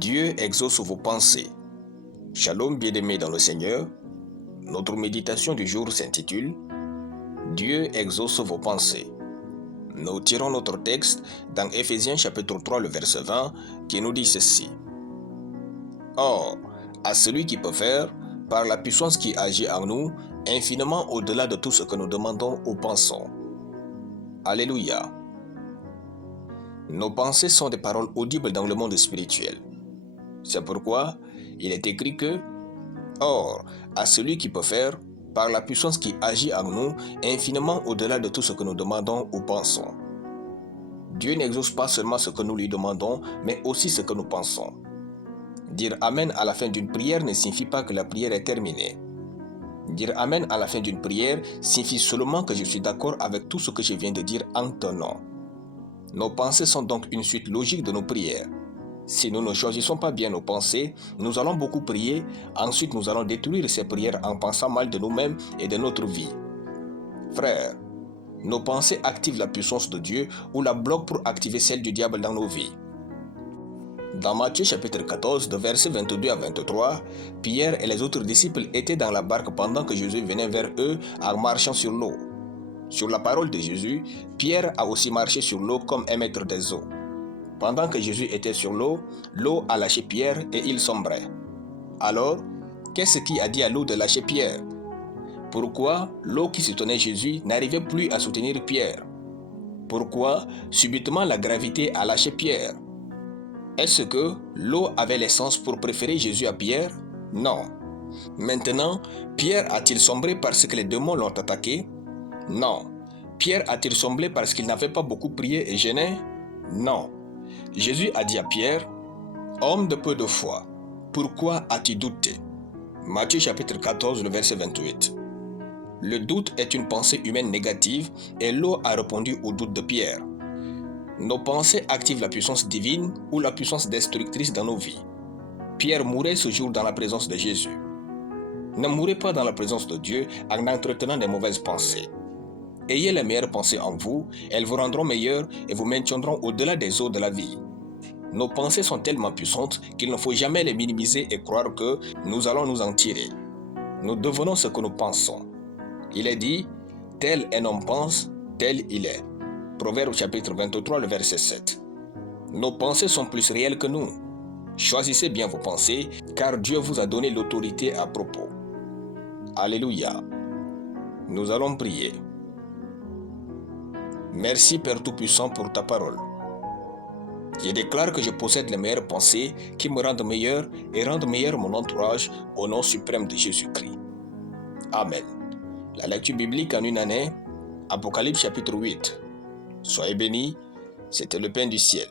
Dieu exauce vos pensées. Shalom bien-aimés dans le Seigneur. Notre méditation du jour s'intitule « Dieu exauce vos pensées ». Nous tirons notre texte dans Éphésiens chapitre 3, le verset 20, qui nous dit ceci. « Or, à celui qui peut faire, par la puissance qui agit en nous, infiniment au-delà de tout ce que nous demandons ou pensons. » Alléluia. Nos pensées sont des paroles audibles dans le monde spirituel. C'est pourquoi il est écrit que « Or, à celui qui peut faire, par la puissance qui agit en nous, infiniment au-delà de tout ce que nous demandons ou pensons. » Dieu n'exauce pas seulement ce que nous lui demandons, mais aussi ce que nous pensons. Dire Amen à la fin d'une prière ne signifie pas que la prière est terminée. Dire Amen à la fin d'une prière signifie seulement que je suis d'accord avec tout ce que je viens de dire en ton nom. Nos pensées sont donc une suite logique de nos prières. Si nous ne choisissons pas bien nos pensées, nous allons beaucoup prier, ensuite nous allons détruire ces prières en pensant mal de nous-mêmes et de notre vie. Frères, nos pensées activent la puissance de Dieu ou la bloquent pour activer celle du diable dans nos vies. Dans Matthieu chapitre 14, de versets 22 à 23, Pierre et les autres disciples étaient dans la barque pendant que Jésus venait vers eux en marchant sur l'eau. Sur la parole de Jésus, Pierre a aussi marché sur l'eau comme un maître des eaux. Pendant que Jésus était sur l'eau, l'eau a lâché Pierre et il sombrait. Alors, qu'est-ce qui a dit à l'eau de lâcher Pierre? Pourquoi l'eau qui soutenait Jésus n'arrivait plus à soutenir Pierre? Pourquoi subitement la gravité a lâché Pierre? Est-ce que l'eau avait l'essence pour préférer Jésus à Pierre? Non. Maintenant, Pierre a-t-il sombré parce que les démons l'ont attaqué? Non. Pierre a-t-il sombré parce qu'il n'avait pas beaucoup prié et jeûné? Non. Jésus a dit à Pierre, « Homme de peu de foi, pourquoi as-tu douté ?» Matthieu chapitre 14, le verset 28. Le doute est une pensée humaine négative et l'eau a répondu au doute de Pierre. Nos pensées activent la puissance divine ou la puissance destructrice dans nos vies. Pierre mourait ce jour dans la présence de Jésus. Ne mourrez pas dans la présence de Dieu en entretenant des mauvaises pensées. Ayez les meilleures pensées en vous, elles vous rendront meilleurs et vous maintiendront au-delà des eaux de la vie. Nos pensées sont tellement puissantes qu'il ne faut jamais les minimiser et croire que nous allons nous en tirer. Nous devenons ce que nous pensons. Il est dit, tel un homme pense, tel il est. Proverbe chapitre 23, le verset 7. Nos pensées sont plus réelles que nous. Choisissez bien vos pensées, car Dieu vous a donné l'autorité à propos. Alléluia. Nous allons prier. Merci Père Tout-Puissant pour ta parole. Je déclare que je possède les meilleures pensées qui me rendent meilleur et rendent meilleur mon entourage au nom suprême de Jésus-Christ. Amen. La lecture biblique en une année, Apocalypse chapitre 8. Soyez bénis, c'était le pain du ciel.